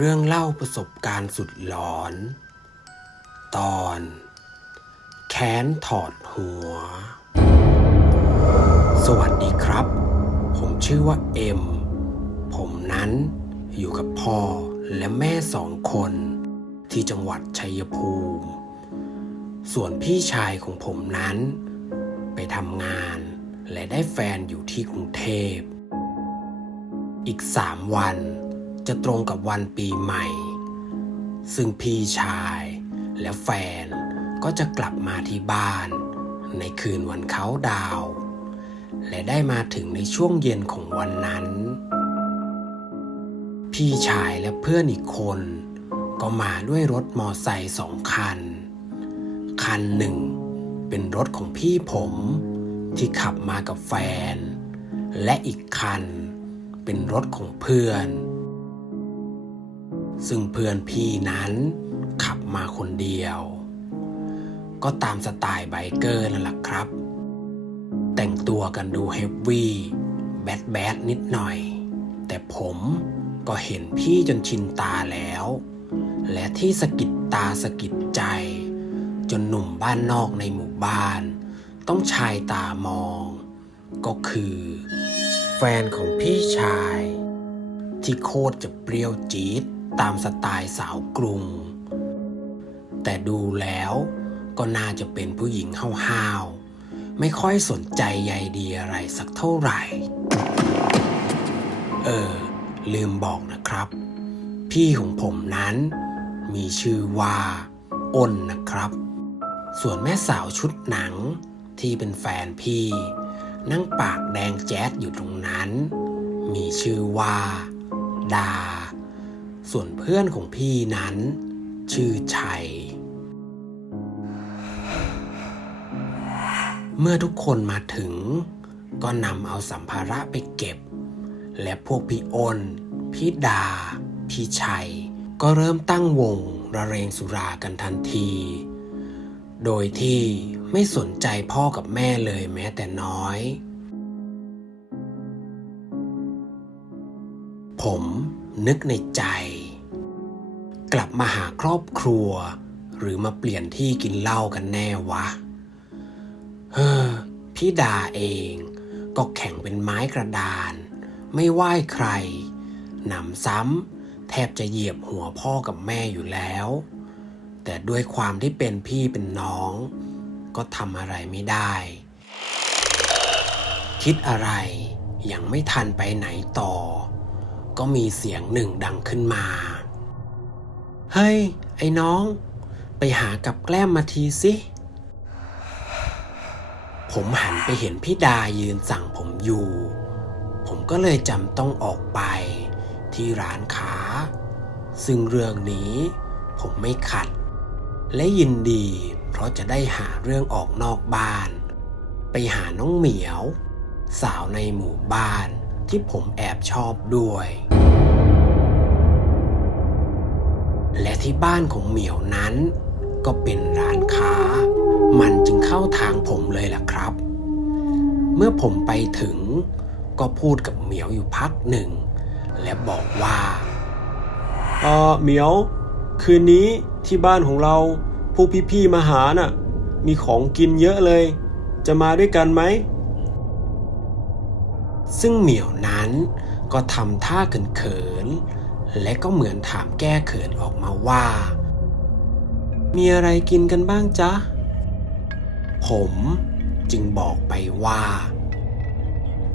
เรื่องเล่าประสบการณ์สุดหลอน ตอน แค้นถอดหัว สวัสดีครับ ผมชื่อว่าเอ็ม ผมนั้นอยู่กับพ่อและแม่สองคน ที่จังหวัดชัยภูมิ ส่วนพี่ชายของผมนั้น ไปทำงาน และได้แฟนอยู่ที่กรุงเทพ อีกสามวัน จะตรงกับวันปีใหม่ ซึ่งพี่ชายและแฟนก็จะกลับมาที่บ้าน ในคืนวันเขาดาว และได้มาถึงในช่วงเย็นของวันนั้น พี่ชายและเพื่อนอีกคน ก็มาด้วยรถมอไซค์สองคัน คันหนึ่งเป็นรถของพี่ผมที่ขับมากับแฟน และอีกคันเป็นรถของเพื่อน ซึ่งเพื่อนพี่นั้นขับมาคนเดียว ก็ตามสไตล์ไบเกอร์นั่นแหละครับ แต่งตัวกันดูเฮฟวี่แบดแบดนิดหน่อย แต่ผมก็เห็นพี่จนชินตาแล้ว และที่สะกิดตาสะกิดใจ จนหนุ่มบ้านนอกในหมู่บ้าน ต้องชายตามอง ก็คือ แฟนของพี่ชาย ที่โคตรจะเปรี้ยวจี๊ด ตามสไตล์สาวกรุง แต่ดูแล้วก็น่าจะเป็นผู้หญิงห้าวๆ ไม่ค่อยสนใจใยดีอะไรสักเท่าไหร่ เออ ลืมบอกนะครับ พี่ของผมนั้น มีชื่อว่าอ้นนะครับ ส่วนแม่สาวชุดหนังที่เป็นแฟนพี่ นั่งปากแดงแจ๊ดอยู่ตรงนั้น มีชื่อว่า ดา ส่วนเพื่อนของพี่นั้น ชื่อชัย เมื่อทุกคนมาถึง ก็นำเอาสัมภาระไปเก็บ และพวกพี่อ้น พี่ดา พี่ชัย ก็เริ่มตั้งวงระเรงสุรากันทันที โดยที่ไม่สนใจพ่อกับแม่เลยแม้แต่น้อย ผมนึกในใจ กลับมาหาครอบครัว หรือมาเปลี่ยนที่กินเหล้ากันแน่วะ เฮ้อพี่ดาเอง ก็แข็งเป็นไม้กระดาน ไม่ไหว้ใคร หนำซ้ำแทบจะเหยียบหัวพ่อกับแม่อยู่แล้ว แต่ด้วยความที่เป็นพี่เป็นน้อง ก็ทำอะไรไม่ได้ คิดอะไรยังไม่ทันไปไหนต่อ ก็มีเสียงหนึ่งดังขึ้นมา เฮ้ย ไอ้น้อง ไปหากับแกล้มมาทีสิ ผมหันไปเห็นพี่ดายืนสั่งผมอยู่ ผมก็เลยจำต้องออกไป ที่ร้านค้า ซึ่งเรื่องนี้ผมไม่ขัด และยินดี เพราะจะได้หาเรื่องออกนอกบ้าน ไปหาน้องเหมียว สาวในหมู่บ้านที่ผมแอบชอบด้วย และที่บ้านของเหมียวนั้น ก็เป็นร้านค้า มันจึงเข้าทางผมเลยล่ะครับ เมื่อผมไปถึงก็พูดกับเหมียวอยู่พักหนึ่ง และบอกว่าเออเหมียว คืนนี้ที่บ้านของเราพวกพี่ๆมาหาน่ะ มีของกินเยอะเลย จะมาด้วยกันไหม ซึ่งเหมียวนั้นก็ทำท่าเขินๆ และก็เหมือนถามแก้เขินออกมาว่า มีอะไรกินกันบ้างจ๊ะ ผมจึงบอกไปว่า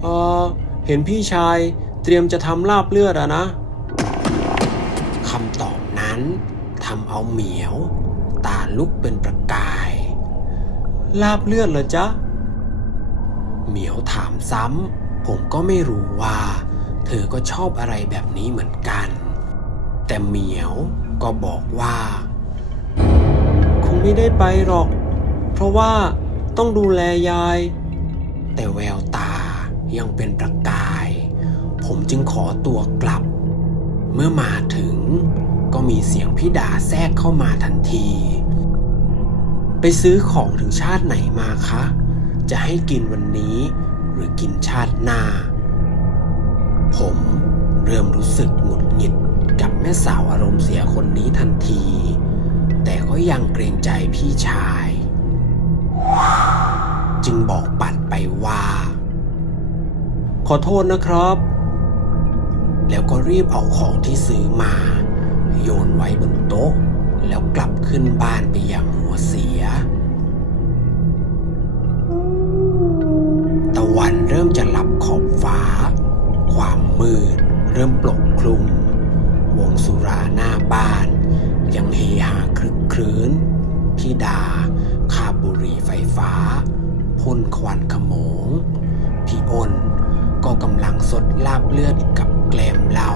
เออเห็นพี่ชายเตรียมจะทำลาบเลือดอะนะคำตอบนั้นทำเอาเหมียว ตาลุกเป็นประกาย ลาบเลือดเหรอจ๊ะ เหมียวถามซ้ำผมก็ไม่รู้ว่า เธอก็ชอบอะไรแบบนี้เหมือนกัน แต่เหมียวก็บอกว่า คงไม่ได้ไปหรอก เพราะว่าต้องดูแลยาย แต่แววตายังเป็นประกาย ผมจึงขอตัวกลับ เมื่อมาถึงก็มีเสียงพี่ดาแทรกเข้ามาทันที ไปซื้อของถึงชาติไหนมาคะ จะให้กินวันนี้หรือกินชาติหน้า ผมเริ่มรู้สึกหงุดหงิด แม่สาวอารมณ์เสียคนนี้ทันที แต่ก็ยังเกรงใจพี่ชาย จึงบอกปัดไปว่า ขอโทษนะครับ แล้วก็รีบเอาของที่ซื้อมา โยนไว้บนโต๊ะ แล้วกลับขึ้นบ้านไปอย่างหัวเสีย ตะวันเริ่มจะหลับขอบฟ้า ความมืดเริ่มปกคลุม วงสุราหน้าบ้าน ยังเฮฮาคลึกครื้นพี่ดาคาบุรีไฟฟ้า พ่นควันขโมง พี่อ้นก็กำลังสดลาบเลือดกับแกลมเหล้า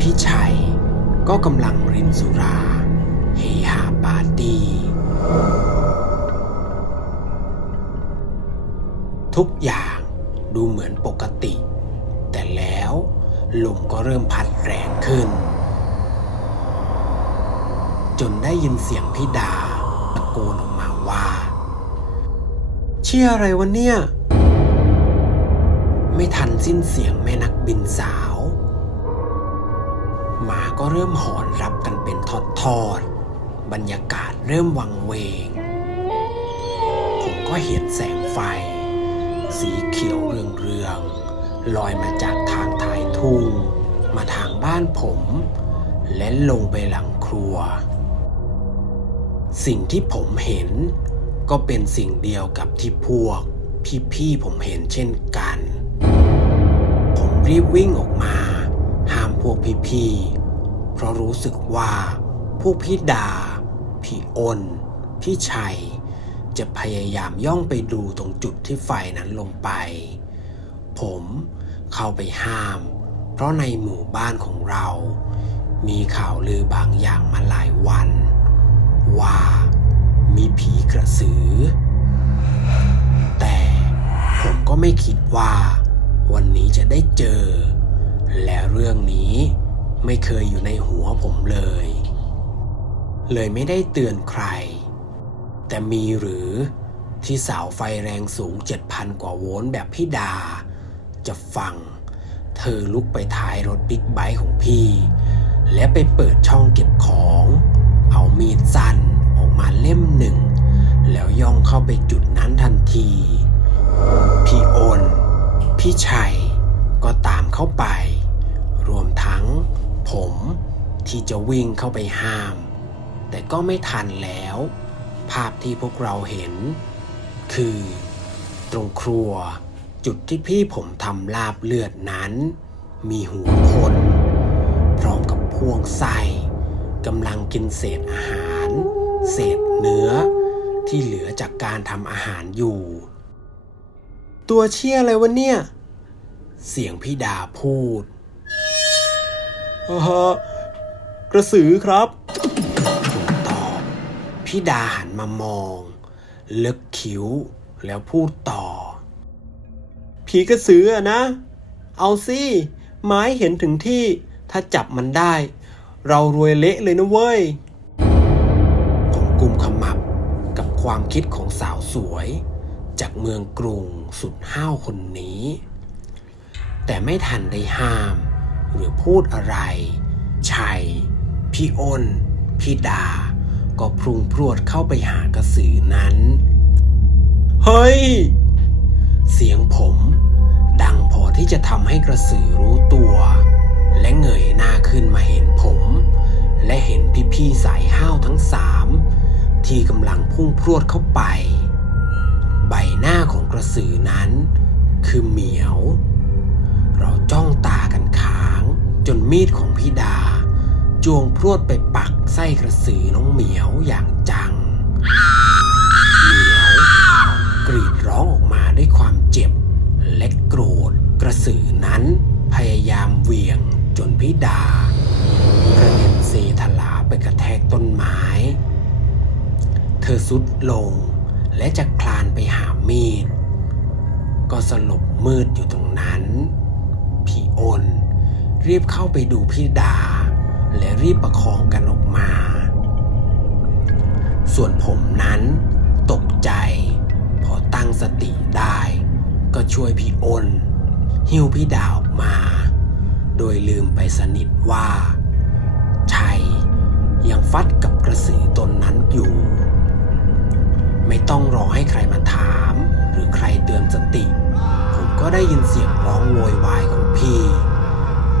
พี่ชัยก็กำลังรินสุรา เฮฮาปาร์ตี้ทุกอย่างดูเหมือนปกติ ลมก็เริ่มพัดแรงขึ้น จนได้ยินเสียงพี่ดาตะโกนออกมาว่า เชี่ยอะไรวะเนี่ย ไม่ทันสิ้นเสียงแม่นักบินสาว หมาก็เริ่มหอนรับกันเป็นทอดๆบรรยากาศเริ่มวังเวง ผมก็เห็นแสงไฟ สีเขียวเรืองๆ ลอยมาจากทางท้ายทุ่ง มาทางบ้านผม และลงไปหลังครัว สิ่งที่ผมเห็น ก็เป็นสิ่งเดียวกับที่พวก พี่ๆผมเห็นเช่นกัน ผมรีบวิ่งออกมา ห้ามพวกพี่ๆเพราะรู้สึกว่า พวกพี่ดา พี่อ้น พี่ชัยจะพยายามย่องไปดูตรงจุดที่ไฟนั้นลงไป ผมเข้าไปห้าม เพราะในหมู่บ้านของเรา มีข่าวลือบางอย่างมาหลายวัน ว่ามีผีกระสือ แต่ผมก็ไม่คิดว่า วันนี้จะได้เจอ และเรื่องนี้ไม่เคยอยู่ในหัวผมเลย เลยไม่ได้เตือนใคร แต่มีหรือที่เสาไฟแรงสูง 7,000 กว่าโวลต์แบบพี่ดา จะฟัง เธอลุกไปท้ายรถบิ๊กไบค์ของพี่ และไปเปิดช่องเก็บของ เอามีดสั้นออกมาเล่มหนึ่ง แล้วย่องเข้าไปจุดนั้นทันที พี่โอนพี่ชัยก็ตามเข้าไป รวมทั้งผมที่จะวิ่งเข้าไปห้าม แต่ก็ไม่ทันแล้ว ภาพที่พวกเราเห็น คือ ตรงครัว จุดที่พี่ผมทำลาบเลือดนั้น มีหัวคน พร้อมกับพวงไส้กำลังกินเศษอาหาร เศษเนื้อ ที่เหลือจากการทำอาหารอยู่ ตัวเชี่ยอะไรวะเนี่ย เสียงพี่ดาพูดเออกระสือครับผมตอบพี่ดาหันมามอง เลิกคิ้วแล้วพูดต่อ ผีกระสือนะ เอาสิไม้เห็นถึงที่ถ้าจับมันได้ เรารวยเละเลยนะเว้ยผมกุมขมับกับความคิดของสาวสวย จากเมืองกรุงสุดห้าวคนนี้ แต่ไม่ทันได้ห้าม หรือพูดอะไร ชัย พี่อ้น พี่ดา ก็พรุงพรวดเข้าไปหากระสือนั้น เฮ้ย เสียงผม ที่จะทำให้กระสือรู้ตัว และเงยหน้าขึ้นมาเห็นผม และเห็นพี่ๆสายห้าวทั้งสามที่กำลังพุ่งพรวดเข้าไป ใบหน้าของกระสือนั้น คือเหมียว เราจ้องตากันค้าง จนมีดของพี่ดา จวงพรวดไปปักไส้กระสือน้องเหมียวอย่างจังเหมียวกรีดร้องออกมาด้วยความเจ็บและโกรธ ระสือนั้นพยายามเหวี่ยงจนพิดากระเด็นเซทลาไปกระแทกต้นไม้ เธอสุดลงและจะคลานไปหามีด ก็สลบมืดอยู่ตรงนั้นพี่โอนรีบเข้าไปดูพี่ดา และรีบประคองกันออกมา ส่วนผมนั้นตกใจ พอตั้งสติได้ ก็ช่วยพี่โอน หิ้วพี่ดาออกมา โดยลืมไปสนิทว่า ชัยยังฟัดกับกระสือตนนั้นอยู่ ไม่ต้องรอให้ใครมาถาม หรือใครเตือนสติ ผมก็ได้ยินเสียงร้องโวยวายของพี่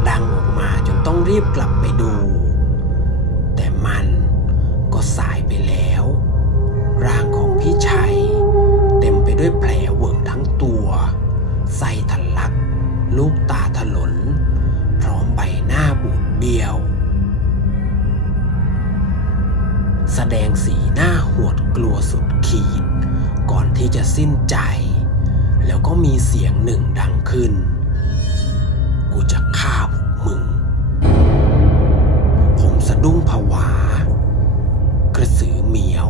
ดังออกมาจนต้องรีบกลับไปดู แต่มันก็สายไปแล้ว ร่างของพี่ชัย เต็มไปด้วยแผล ที่จะสิ้นใจ แล้วก็มีเสียงหนึ่งดังขึ้น กูจะฆ่าพวกมึง ผมสะดุ้งผวา กระสือเหมียว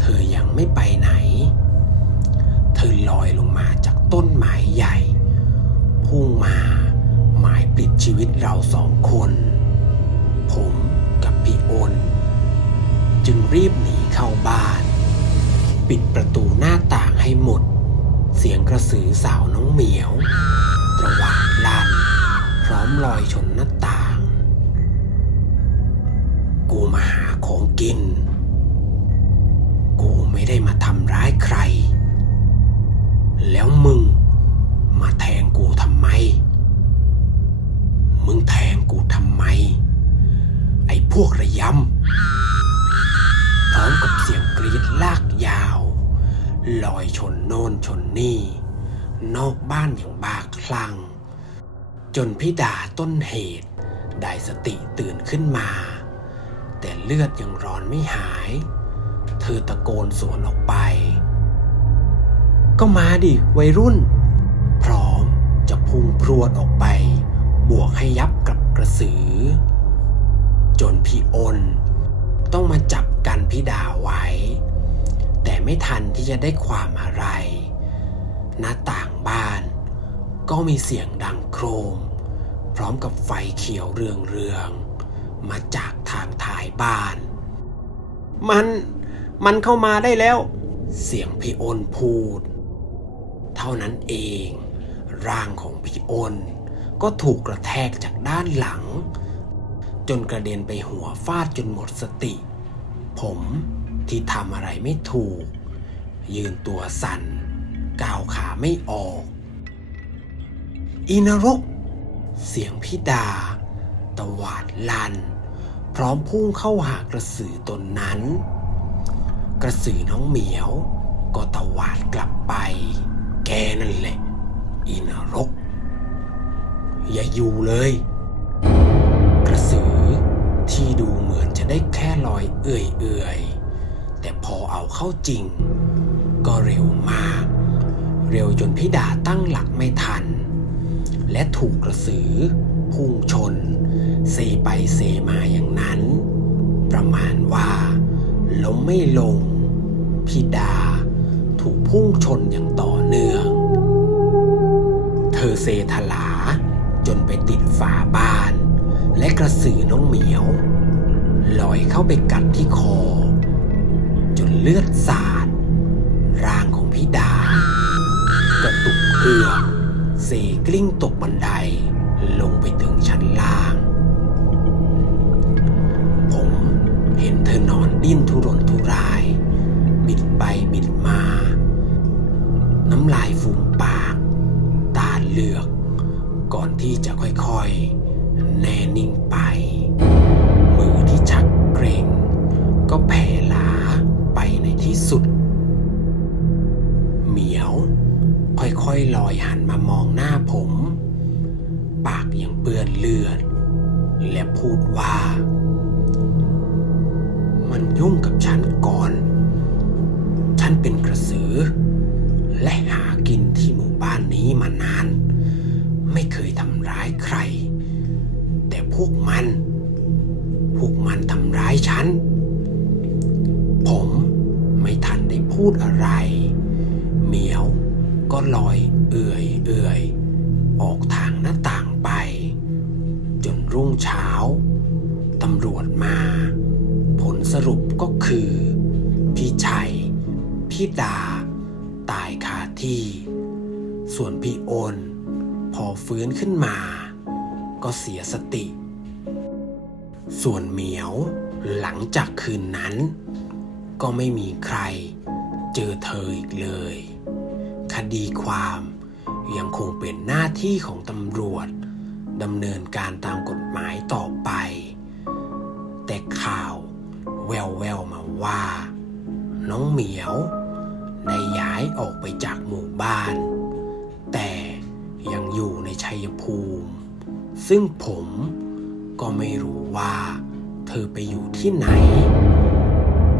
เธอยังไม่ไปไหน เธอลอยลงมาจากต้นไม้ใหญ่ พุ่งมาหมายปลิดชีวิตเราสองคน ผมกับพี่โอนจึงรีบหนีเข้าบ้าน ปิดประตูหน้าต่างให้หมด เสียงกระสือสาวน้องเหมียวตระหว่างลั่น พร้อมลอยชนหน้าต่าง กูมาหาของกิน กูไม่ได้มาทำร้ายใคร แล้วมึง มาแทงกูทำไม มึงแทงกูทำไม ไอ้พวกระยำพร้อมกับเสียง กรีดลากยาวลอยชนโน่นชนนี่ นอกบ้านอย่างบาคลั่ง จนพี่ดาต้นเหตุได้สติตื่นขึ้นมา แต่เลือดยังร้อนไม่หาย เธอตะโกนสวนออกไป ก็มาดิวัยรุ่น พร้อมจะพุ่งพรวดออกไป บวกให้ยับกับกระสือ จนพี่อ้น ต้องมาจับกันพี่ดาไว้ แต่ไม่ทันที่จะได้ความอะไร หน้าต่างบ้าน ก็มีเสียงดังโครม พร้อมกับไฟเขียวเรืองเรืองๆมาจากทางท้ายบ้าน มัน มันเข้ามาได้แล้ว เสียงพี่อ้นพูด เท่านั้นเอง ร่างของพี่อ้นก็ถูกกระแทกจากด้านหลัง จนกระเด็นไปหัวฟาดจนหมดสติ ผมที่ทำอะไรไม่ถูก ยืนตัวสั่นก้าวขาไม่ออก อีนรก เสียงพี่ดา ตวาดลัน พร้อมพุ่งเข้าหากระสือตนนั้น กระสือน้องเหมียว ก็ตวาดกลับไป แกนั่นแหละ อีนรก อย่าอยู่เลย ที่ดูเหมือนจะได้แค่ลอยเอื่อยๆ แต่พอเอาเข้าจริง ก็เร็วมาก เร็วจนพี่ดาตั้งหลักไม่ทัน และถูกกระสือ พุ่งชน เซไปเซมาอย่างนั้น ประมาณว่าล้มไม่ลง พี่ดาถูกพุ่งชนอย่างต่อเนื่อง เธอเซทลาจนไปติดฝาบ้าน และกระสือน้องเหมียว ลอยเข้าไปกัดที่คอ จนเลือดสาดร่างของพี่ดากระตุกเอือกเซกลิ้งตกบันไดลงไปถึงชั้นล่าง ผมเห็นเธอนอนดิ้นทุรนทุราย บิดไปบิดมา น้ำลายฟูมปาก ตาเหลือก ก่อนที่จะค่อยๆ ก็แผ่หลาไปในที่สุด เหมียว ค่อยๆลอยหันมามองหน้าผม ปากยังเปื้อนเลือด และพูดว่า มันยุ่งกับฉันก่อน ฉันเป็นกระสือ อะไร เหมียวก็ลอยเอื่อยเอื่อยออกทางหน้าต่างไป จนรุ่งเช้าตำรวจมา ผลสรุปก็คือ พี่ชัย พี่ดา ตายคาที่ ส่วนพี่โอนพอฟื้นขึ้นมา ก็เสียสติ ส่วนเหมียวหลังจากคืนนั้น ก็ไม่มีใคร เจอเธออีกเลย คดีความยังคงเป็นหน้าที่ของตำรวจดำเนินการตามกฎหมายต่อไป แต่ข่าวแววแววๆมาว่า น้องเหมียว ได้ย้ายออกไปจากหมู่บ้าน แต่ยังอยู่ในชัยภูมิ ซึ่งผมก็ไม่รู้ว่าเธอไปอยู่ที่ไหน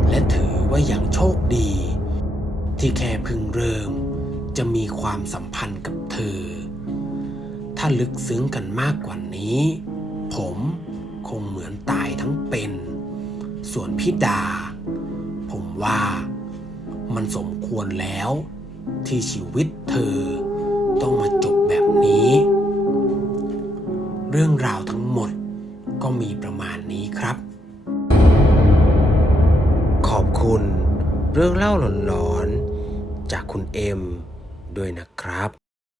และถือว่ายังโชคดี ที่แค่เพิ่งเริ่ม จะมีความสัมพันธ์กับเธอ ถ้าลึกซึ้งกันมากกว่านี้ ผมคงเหมือนตายทั้งเป็น ส่วนพี่ดา ผมว่ามันสมควรแล้ว ที่ชีวิตเธอต้องมาจบแบบนี้ เรื่องราวทั้งหมดก็มีประมาณนี้ครับ ขอบคุณเรื่องเล่าหลอน จากคุณเอ็มด้วยนะครับ